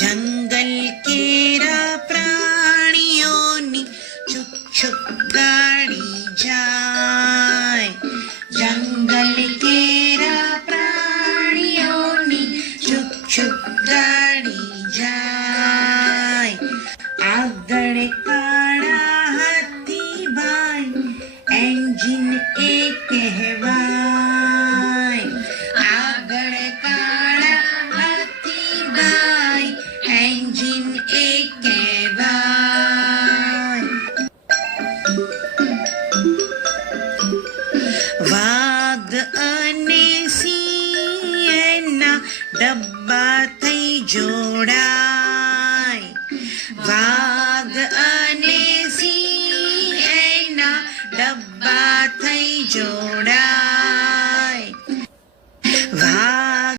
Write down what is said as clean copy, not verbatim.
જંગલ કેરા પ્રાણીઓની છુક છુક ગાડી જાય. જંગલ કેરા પ્રાણીઓની છુક છુક ગાડી જાય. આગળ કાળા હાથીભાઈ એન્જિન એ કહેવાય. આગળ કાળા હાથીભાઈ એન્જિન એ કહેવાય. વાઘ અને સિંહ એના ડબ્બા થઈ જોડાય. વાઘ